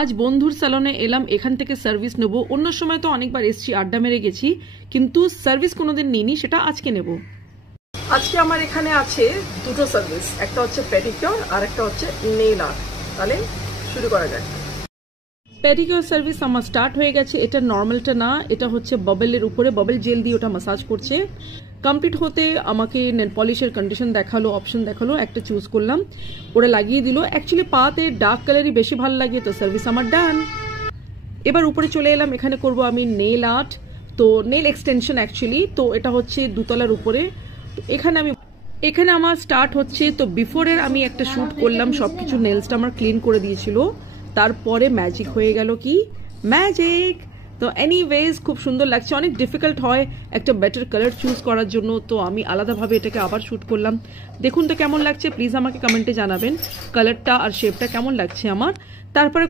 আজ বন্ধুর স্যালনে এলাম, এখান থেকে সার্ভিস নেব। অন্য সময় তো অনেকবার এসছি, আড্ডা মেরে গেছি, কিন্তু সার্ভিস কোনোদিন নিইনি, সেটা আজকে নেব। আজকে আমার এখানে আছে দুটো সার্ভিস, একটা হচ্ছে পেডিকিউর আর একটা হচ্ছে নেইল আর্ট। তাহলে শুরু করা যাক। পেডিকিউর সার্ভিস আমার স্টার্ট হয়ে গেছে। এটা নর্মালটা না, এটা হচ্ছে বাবলের উপরে, বাবল জেল দিয়ে ওটা মাসাজ করছে। কমপ্লিট হতে আমাকে নেল পলিশের কন্ডিশন দেখালো, অপশন দেখালো, একটা চুজ করলাম, ওরা লাগিয়ে দিল। অ্যাকচুয়ালি পাতে ডার্ক কালারই বেশি ভালো লাগে, তো সার্ভিস আমার ডান। এবার উপরে চলে এলাম, এখানে করব আমি নেল আর্ট, তো নেল এক্সটেনশন অ্যাকচুয়ালি। তো এটা হচ্ছে দুতলার উপরে। তো এখানে আমার স্টার্ট হচ্ছে। তো বিফোরের আমি একটা শ্যুট করলাম, সবকিছু নেলসটা আমার ক্লিন করে দিয়েছিল। তারপরে ম্যাজিক হয়ে গেল, কি ম্যাজিক। তো এনিওয়েজ খুব সুন্দর লাগছে। অনেক ডিফিকাল্ট হয় একটা বেটার কালার চুজ করার জন্য, তো আমি আলাদাভাবে এটাকে আবার শ্যুট করলাম। দেখুন তো কেমন লাগছে, প্লিজ আমাকে কমেন্টে জানাবেন কালারটা আর শেপটা কেমন লাগছে আমার। তারপরে